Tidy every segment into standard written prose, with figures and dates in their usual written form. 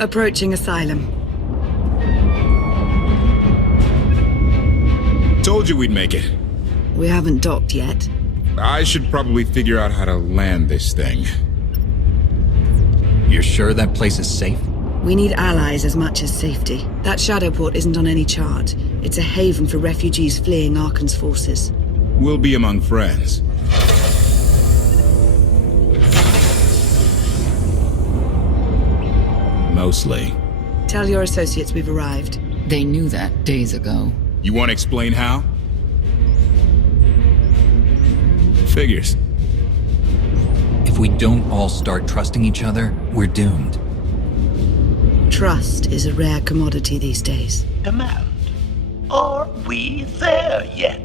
Approaching Asylum. Told you we'd make it. We haven't docked yet. I should probably figure out how to land this thing. You're sure that place is safe? We need allies as much as safety. That shadow port isn't on any chart. It's a haven for refugees fleeing Arkan's forces. We'll be among friends. Mostly. Tell your associates we've arrived. They knew that days ago. You want to explain how? Figures. If we don't all start trusting each other, we're doomed. Trust is a rare commodity these days. Command. Are we there yet?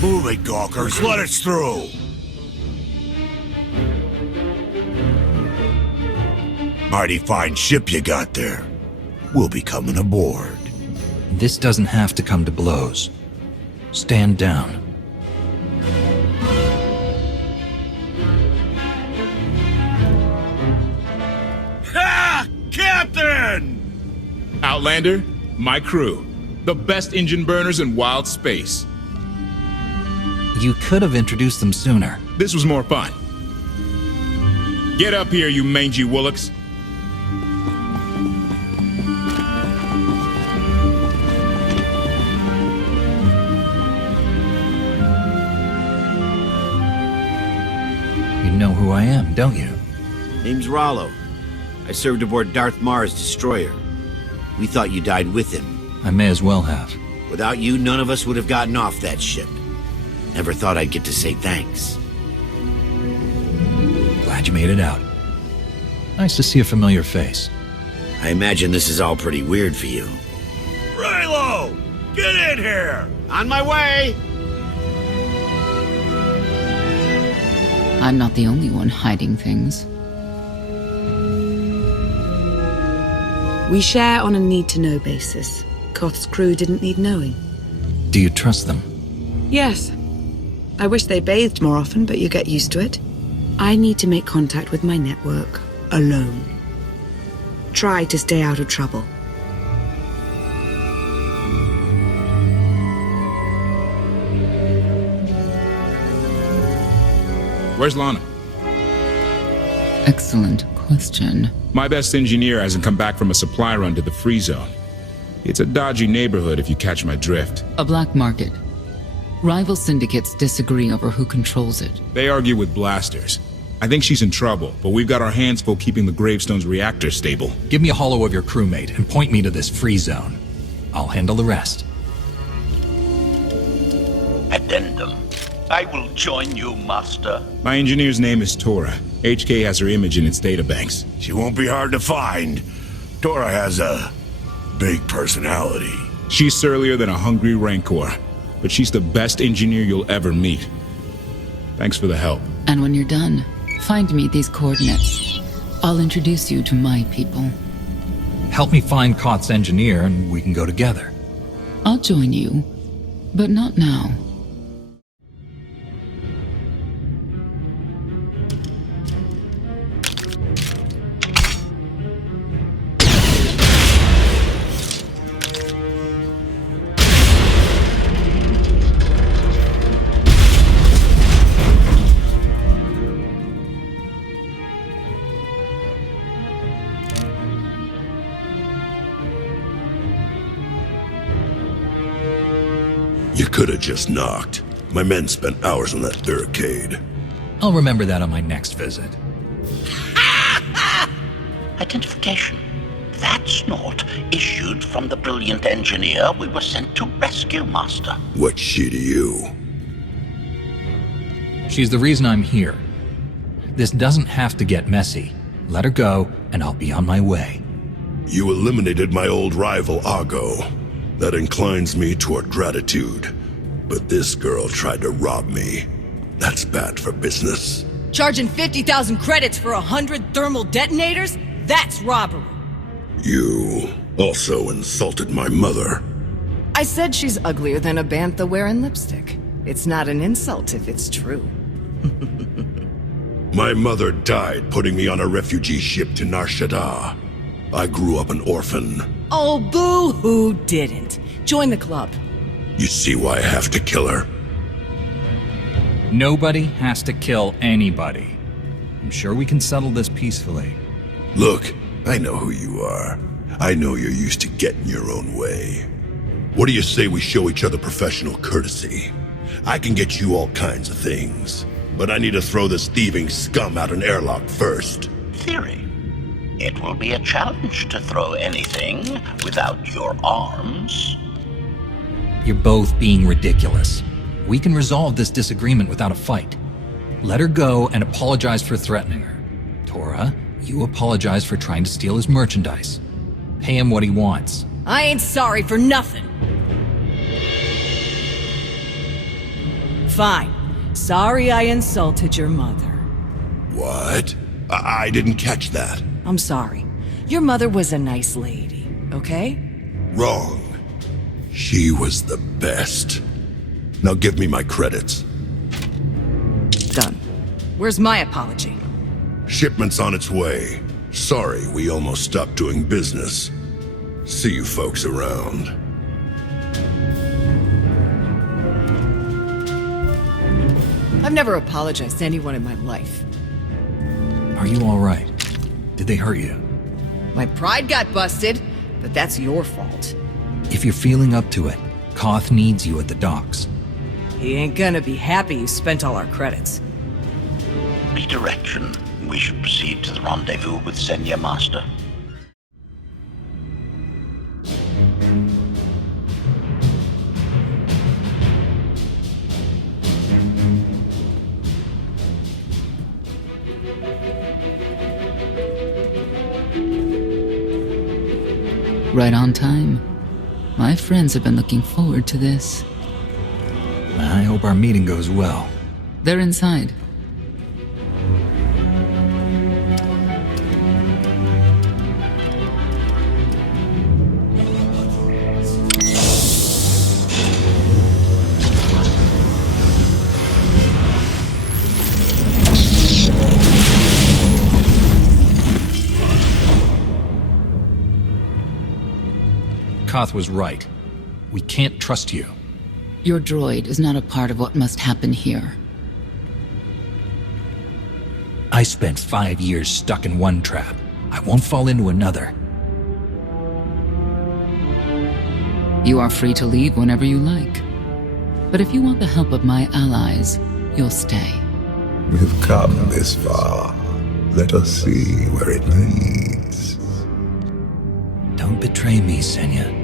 Move it, gawkers. Let us through. Mighty fine ship you got there. We'll be coming aboard. This doesn't have to come to blows. Stand down. Ha! Captain! Outlander, my crew. The best engine burners in wild space. You could have introduced them sooner. This was more fun. Get up here, you mangy woolocks. You know who I am, don't you? Name's Rollo. I served aboard Darth Marr's destroyer. We thought you died with him. I may as well have. Without you, none of us would have gotten off that ship. Never thought I'd get to say thanks. Glad you made it out. Nice to see a familiar face. I imagine this is all pretty weird for you. Rilo! Get in here! On my way! I'm not the only one hiding things. We share on a need-to-know basis. Koth's crew didn't need knowing. Do you trust them? Yes. I wish they bathed more often, but you get used to it. I need to make contact with my network, alone. Try to stay out of trouble. Where's Lana? Excellent question. My best engineer hasn't come back from a supply run to the free zone. It's a dodgy neighborhood if you catch my drift. A black market. Rival syndicates disagree over who controls it. They argue with blasters. I think she's in trouble, but we've got our hands full keeping the Gravestone's reactor stable. Give me a holo of your crewmate and point me to this free zone. I'll handle the rest. Addendum. I will join you, Master. My engineer's name is Tora. HK has her image in its databanks. She won't be hard to find. Tora has a big personality. She's surlier than a hungry rancor, but she's the best engineer you'll ever meet. Thanks for the help. And when you're done, find me these coordinates. I'll introduce you to my people. Help me find Koth's engineer and we can go together. I'll join you, but not now. You could have just knocked. My men spent hours on that barricade. I'll remember that on my next visit. Identification. That's not issued from the brilliant engineer we were sent to rescue, Master. What's she to you? She's the reason I'm here. This doesn't have to get messy. Let her go, and I'll be on my way. You eliminated my old rival, Argo. That inclines me toward gratitude. But this girl tried to rob me. That's bad for business. Charging 50,000 credits for 100 thermal detonators? That's robbery. You also insulted my mother. I said she's uglier than a bantha wearing lipstick. It's not an insult if it's true. My mother died putting me on a refugee ship to Nar Shaddaa. I grew up an orphan. Oh, boo-hoo didn't. Join the club. You see why I have to kill her? Nobody has to kill anybody. I'm sure we can settle this peacefully. Look, I know who you are. I know you're used to getting your own way. What do you say we show each other professional courtesy? I can get you all kinds of things, but I need to throw this thieving scum out an airlock first. Theory. It will be a challenge to throw anything without your arms. You're both being ridiculous. We can resolve this disagreement without a fight. Let her go and apologize for threatening her. Tora, you apologize for trying to steal his merchandise. Pay him what he wants. I ain't sorry for nothing. Fine. Sorry I insulted your mother. What? I didn't catch that. I'm sorry. Your mother was a nice lady, okay? Wrong. She was the best. Now give me my credits. Done. Where's my apology? Shipment's on its way. Sorry, we almost stopped doing business. See you folks around. I've never apologized to anyone in my life. Are you all right? Did they hurt you? My pride got busted, but that's your fault. If you're feeling up to it, Koth needs you at the docks. He ain't gonna be happy you spent all our credits. Redirection. We should proceed to the rendezvous with Senya, Master. Right on time. My friends have been looking forward to this. I hope our meeting goes well. They're inside. Koth was right. We can't trust you. Your droid is not a part of what must happen here. I spent 5 years stuck in one trap. I won't fall into another. You are free to leave whenever you like. But if you want the help of my allies, you'll stay. We've come this far. Let us see where it leads. Don't betray me, Senya.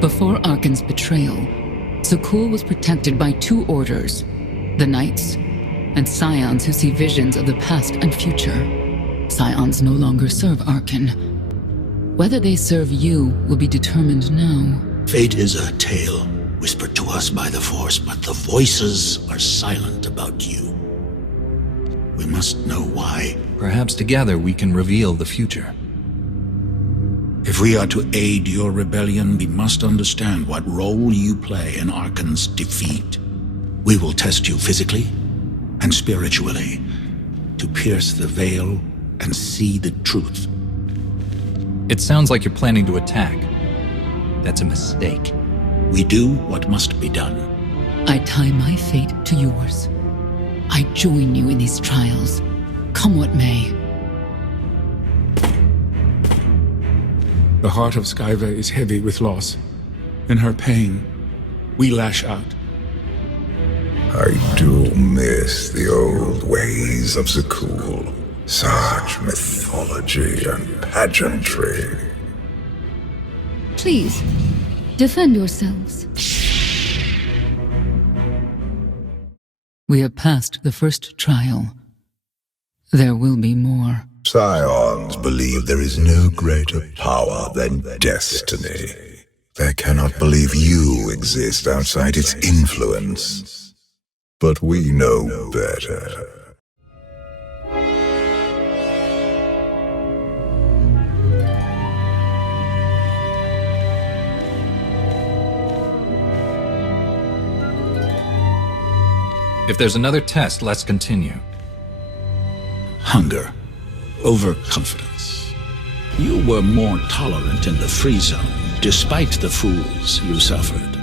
Before Arkan's betrayal, Zakuul was protected by 2 orders. The Knights, and Scions who see visions of the past and future. Scions no longer serve Arkan. Whether they serve you will be determined now. Fate is a tale whispered to us by the Force, but the voices are silent about you. We must know why. Perhaps together we can reveal the future. If we are to aid your rebellion, we must understand what role you play in Arkan's defeat. We will test you physically and spiritually to pierce the veil and see the truth. It sounds like you're planning to attack. That's a mistake. We do what must be done. I tie my fate to yours. I join you in these trials, come what may. The heart of Skyva is heavy with loss. In her pain, we lash out. I do miss the old ways of Zakuul. Such mythology and pageantry. Please, defend yourselves. We have passed the first trial. There will be more. Scions believe there is no greater power than destiny. They cannot believe you exist outside its influence. But we know better. If there's another test, let's continue. Hunger. Overconfidence. You were more tolerant in the free zone, despite the fools you suffered.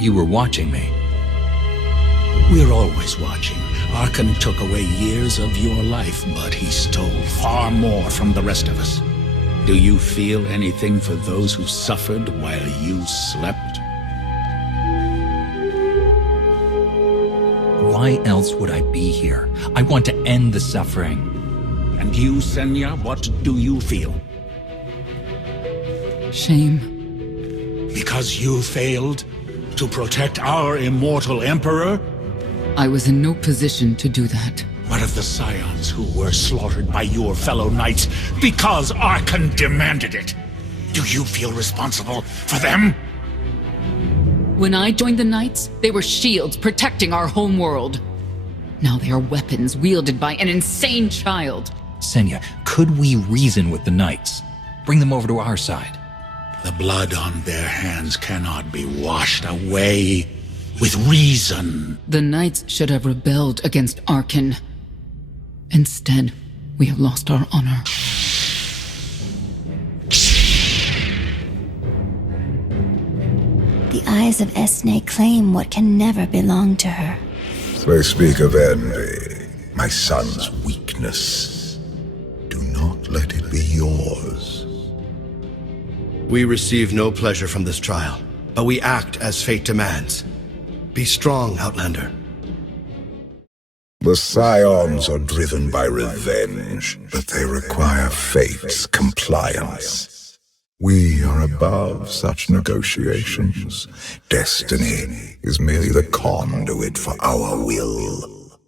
You were watching me. We're always watching. Arkan took away years of your life, but he stole far more from the rest of us. Do you feel anything for those who suffered while you slept? Why else would I be here? I want to end the suffering. And you, Senya, what do you feel? Shame. Because you failed to protect our immortal emperor? I was in no position to do that. What of the Scions who were slaughtered by your fellow knights because Arkan demanded it? Do you feel responsible for them? When I joined the Knights, they were shields protecting our home world. Now they are weapons wielded by an insane child. Senya, could we reason with the Knights? Bring them over to our side. The blood on their hands cannot be washed away with reason. The Knights should have rebelled against Arkan. Instead, we have lost our honor. The eyes of Esne claim what can never belong to her. They speak of envy, my son's weakness. Do not let it be yours. We receive no pleasure from this trial, but we act as fate demands. Be strong, Outlander. The Scions are driven by revenge, but they require fate's compliance. We are above such negotiations. Destiny is merely the conduit for our will.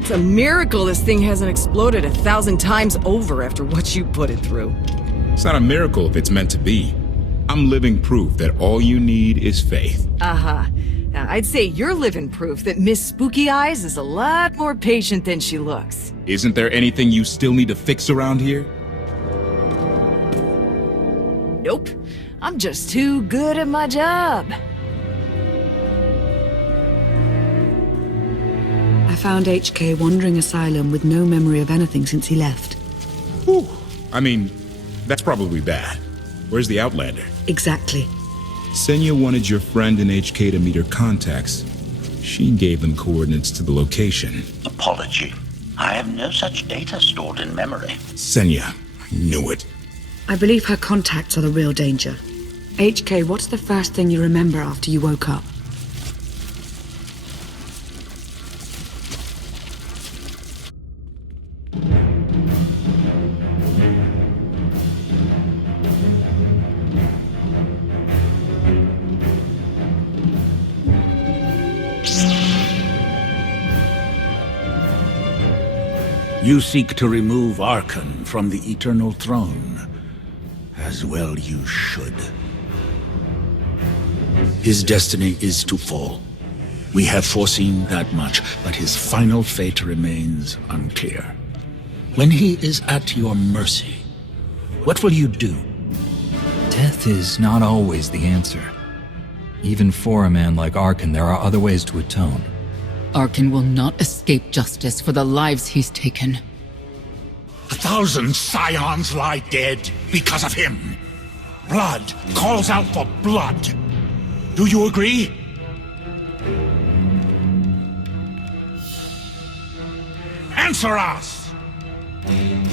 It's a miracle this thing hasn't exploded 1,000 times over after what you put it through. It's not a miracle if it's meant to be. I'm living proof that all you need is faith. Uh-huh. Now, I'd say you're living proof that Miss Spooky Eyes is a lot more patient than she looks. Isn't there anything you still need to fix around here? Nope. I'm just too good at my job. I found HK wandering Asylum with no memory of anything since he left. Whew. I mean, that's probably bad. Where's the Outlander? Exactly. Senya wanted your friend in HK to meet her contacts. She gave them coordinates to the location. Apology. I have no such data stored in memory. Senya, I knew it. I believe her contacts are the real danger. HK, what's the first thing you remember after you woke up? You seek to remove Arkan from the Eternal Throne. As well you should. His destiny is to fall. We have foreseen that much, but his final fate remains unclear. When he is at your mercy, what will you do? Death is not always the answer. Even for a man like Arkan, there are other ways to atone. Arkan will not escape justice for the lives he's taken. 1,000 Scions lie dead because of him. Blood calls out for blood. Do you agree? Answer us!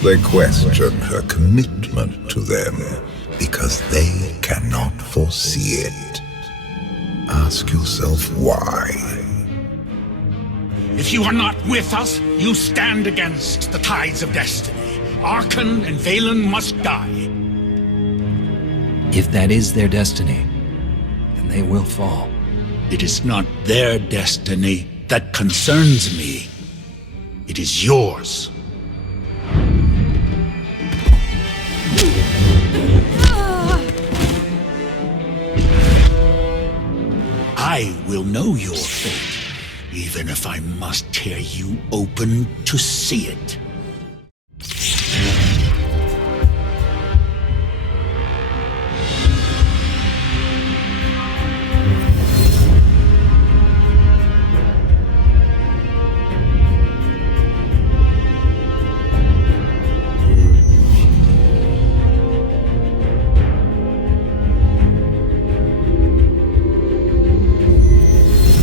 They question her commitment to them because they cannot foresee it. Ask yourself why. If you are not with us, you stand against the tides of destiny. Arkan and Valen must die. If that is their destiny, then they will fall. It is not their destiny that concerns me. It is yours. I will know your fate, even if I must tear you open to see it.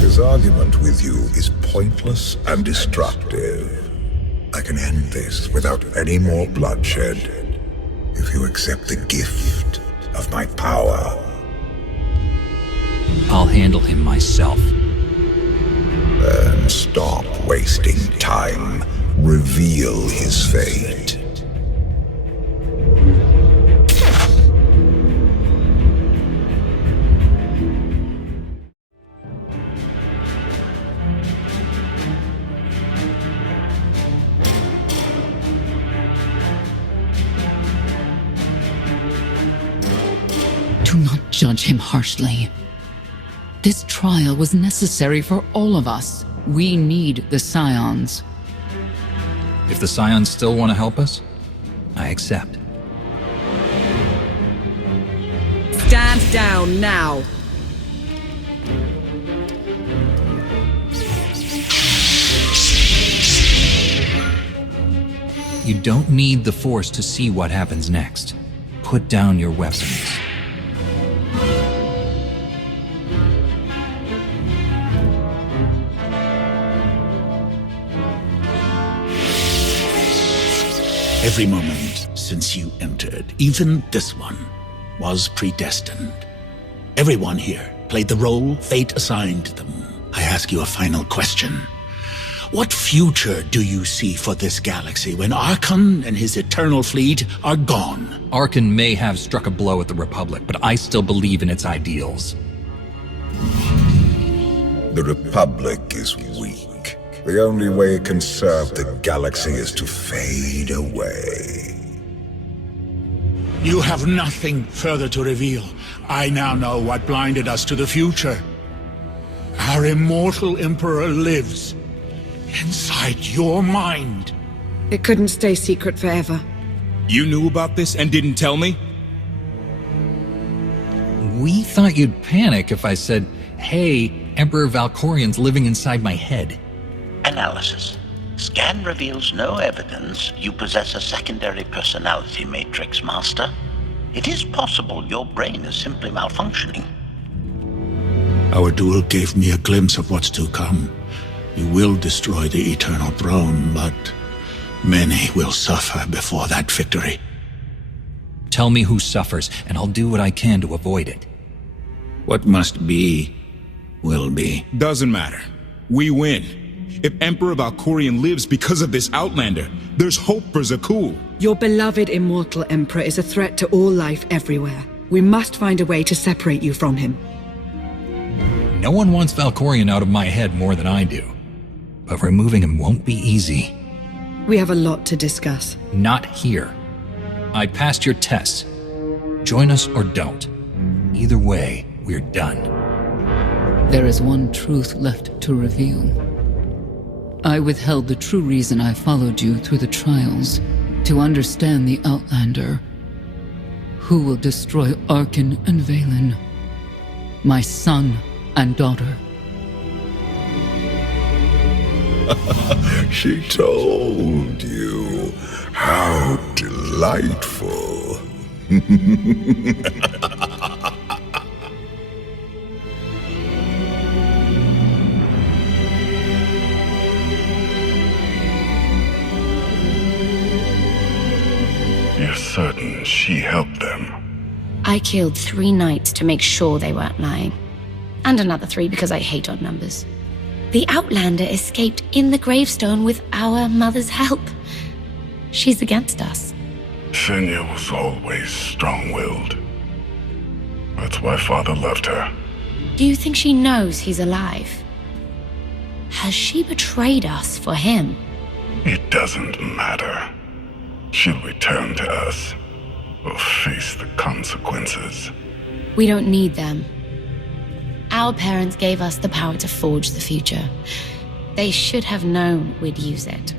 His argument with you is pointless and destructive. I can end this without any more bloodshed if you accept the gift of my power. I'll handle him myself. Then stop wasting time. Reveal his fate. Do not judge him harshly. This trial was necessary for all of us. We need the Scions. If the Scions still want to help us, I accept. Stand down now. You don't need the Force to see what happens next. Put down your weapons. Every moment since you entered, even this one, was predestined. Everyone here played the role fate assigned them. I ask you a final question. What future do you see for this galaxy when Arkan and his eternal fleet are gone? Arkan may have struck a blow at the Republic, but I still believe in its ideals. The Republic is weak. The only way it can serve the galaxy is to fade away. You have nothing further to reveal. I now know what blinded us to the future. Our immortal Emperor lives inside your mind. It couldn't stay secret forever. You knew about this and didn't tell me? We thought you'd panic if I said, hey, Emperor Valkorian's living inside my head. Analysis. Scan reveals no evidence you possess a secondary personality matrix, Master. It is possible your brain is simply malfunctioning. Our duel gave me a glimpse of what's to come. You will destroy the Eternal Throne, but many will suffer before that victory. Tell me who suffers, and I'll do what I can to avoid it. What must be, will be. Doesn't matter. We win. If Emperor Valkorian lives because of this Outlander, there's hope for Zakuul. Your beloved immortal Emperor is a threat to all life everywhere. We must find a way to separate you from him. No one wants Valkorian out of my head more than I do. But removing him won't be easy. We have a lot to discuss. Not here. I passed your tests. Join us or don't. Either way, we're done. There is one truth left to reveal. I withheld the true reason I followed you through the trials, to understand the Outlander. Who will destroy Arkin and Valen? My son and daughter. She told you. How delightful. You're certain she helped them? I killed 3 knights to make sure they weren't lying. And another 3 because I hate odd numbers. The Outlander escaped in the Gravestone with our mother's help. She's against us. Senya was always strong-willed. That's why Father loved her. Do you think she knows he's alive? Has she betrayed us for him? It doesn't matter. She'll return to us, or face the consequences. We don't need them. Our parents gave us the power to forge the future. They should have known we'd use it.